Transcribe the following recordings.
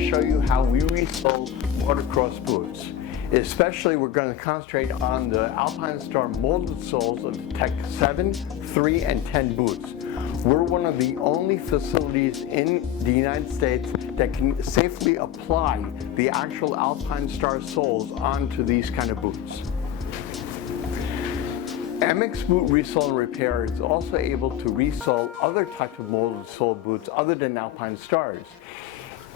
to show you how we resole motocross boots. Especially, we're going to concentrate on the Alpinestars molded soles of the Tech 7, 3, and 10 boots. We're one of the only facilities in the United States that can safely apply the actual Alpinestars soles onto these kind of boots. MX Boot Resole Repair is also able to resole other types of molded sole boots other than Alpinestars.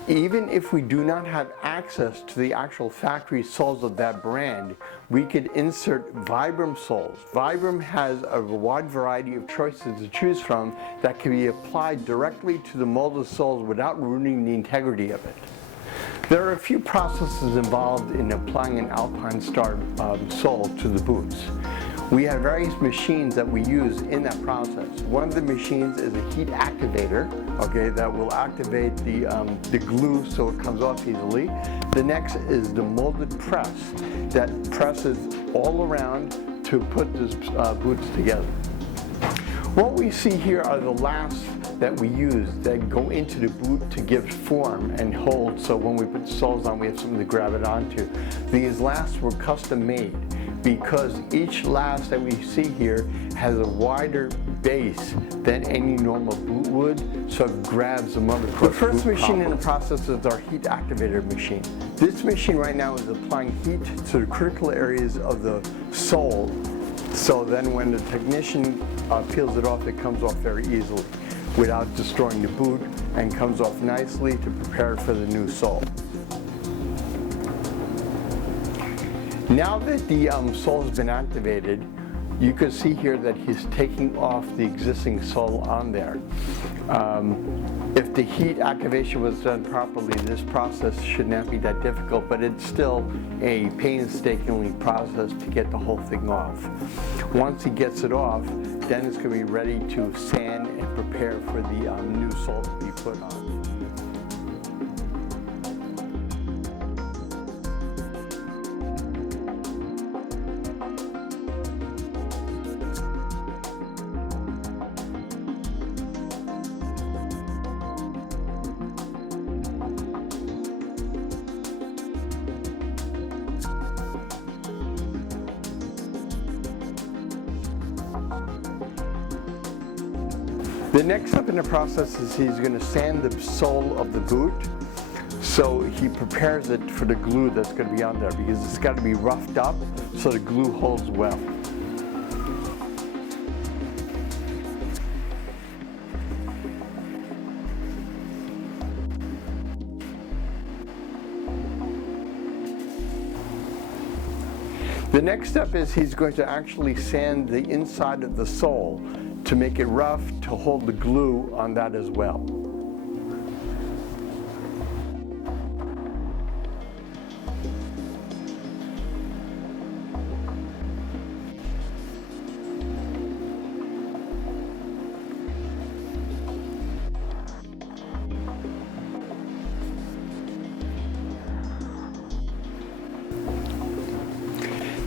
Even if we do not have access to the actual factory soles of that brand, we could insert Vibram soles. Vibram has a wide variety of choices to choose from that can be applied directly to the molded soles without ruining the integrity of it. There are a few processes involved in applying an Alpinestars sole to the boots. We have various machines that we use in that process. One of the machines is a heat activator, okay, that will activate the glue so it comes off easily. The next is the molded press that presses all around to put these boots together. What we see here are the lasts that we use that go into the boot to give form and hold, so when we put the soles on we have something to grab it onto. These lasts were custom made because each last that we see here has a wider base than any normal boot would, so it grabs the motocross. The first machine in the process is our heat activator machine. This machine right now is applying heat to the critical areas of the sole, so then when the technician peels it off, it comes off very easily without destroying the boot and comes off nicely to prepare for the new sole. Now that the sole has been activated, you can see here that he's taking off the existing sole on there. If the heat activation was done properly, this process should not be that difficult, but it's still a painstakingly process to get the whole thing off. Once he gets it off, then it's going to be ready to sand and prepare for the new sole to be put on. The next step in the process is he's going to sand the sole of the boot, so he prepares it for the glue that's going to be on there because it's got to be roughed up so the glue holds well. The next step is he's going to actually sand the inside of the sole to make it rough to hold the glue on that as well.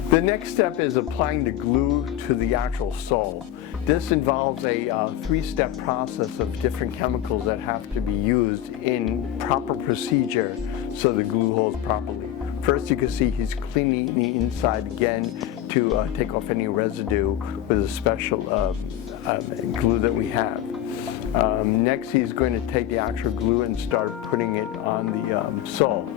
The next step is applying the glue to the actual sole. This involves a three-step process of different chemicals that have to be used in proper procedure so the glue holds properly. First, you can see he's cleaning the inside again to take off any residue with a special glue that we have. Next, he's going to take the actual glue and start putting it on the sole.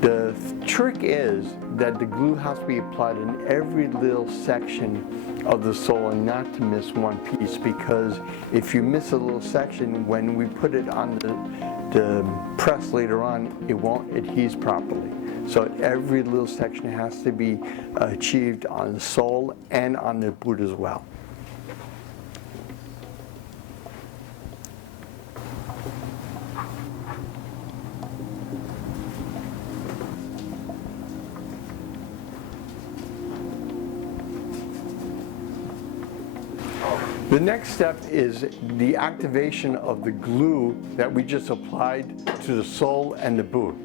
The trick is that the glue has to be applied in every little section of the sole and not to miss one piece, because if you miss a little section, when we put it on the press later on, it won't adhere properly. So every little section has to be achieved on the sole and on the boot as well. The next step is the activation of the glue that we just applied to the sole and the boot.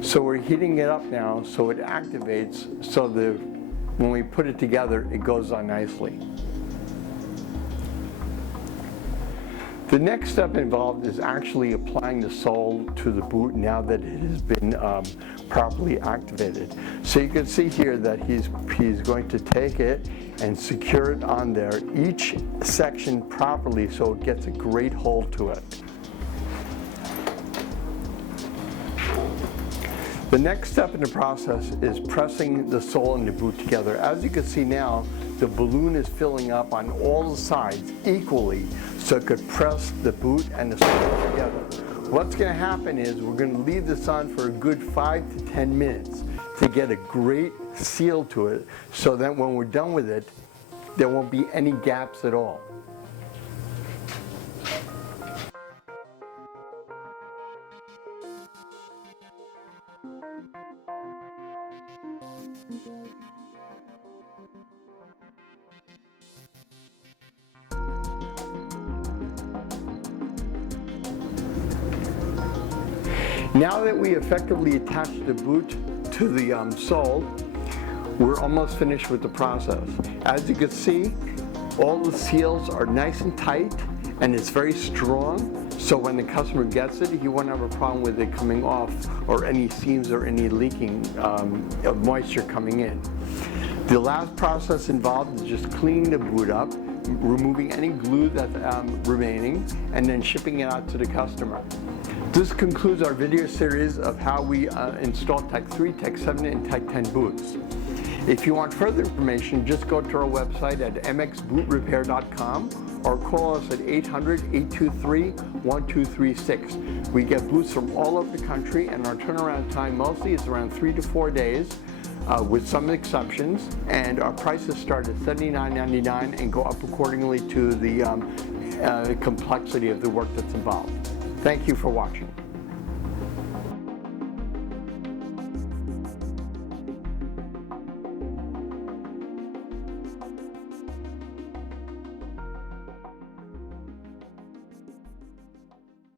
So we're heating it up now so it activates, so when we put it together, it goes on nicely. The next step involved is actually applying the sole to the boot now that it has been properly activated. So you can see here that he's going to take it and secure it on there, each section properly so it gets a great hold to it. The next step in the process is pressing the sole and the boot together. As you can see now, the balloon is filling up on all the sides equally so it could press the boot and the sole together. What's going to happen is we're going to leave this on for a good 5 to 10 minutes to get a great seal to it so that when we're done with it, there won't be any gaps at all. Now that we effectively attached the boot to the sole, we're almost finished with the process. As you can see, all the seals are nice and tight and it's very strong, so when the customer gets it, he won't have a problem with it coming off or any seams or any leaking of moisture coming in. The last process involved is just cleaning the boot up, removing any glue that's remaining, and then shipping it out to the customer. This concludes our video series of how we install Tech 3, Tech 7, and Tech 10 boots. If you want further information, just go to our website at mxbootrepair.com or call us at 800-823-1236. We get boots from all over the country, and our turnaround time mostly is around 3 to 4 days, with some exceptions, and our prices start at $79.99 and go up accordingly to the complexity of the work that's involved. Thank you for watching.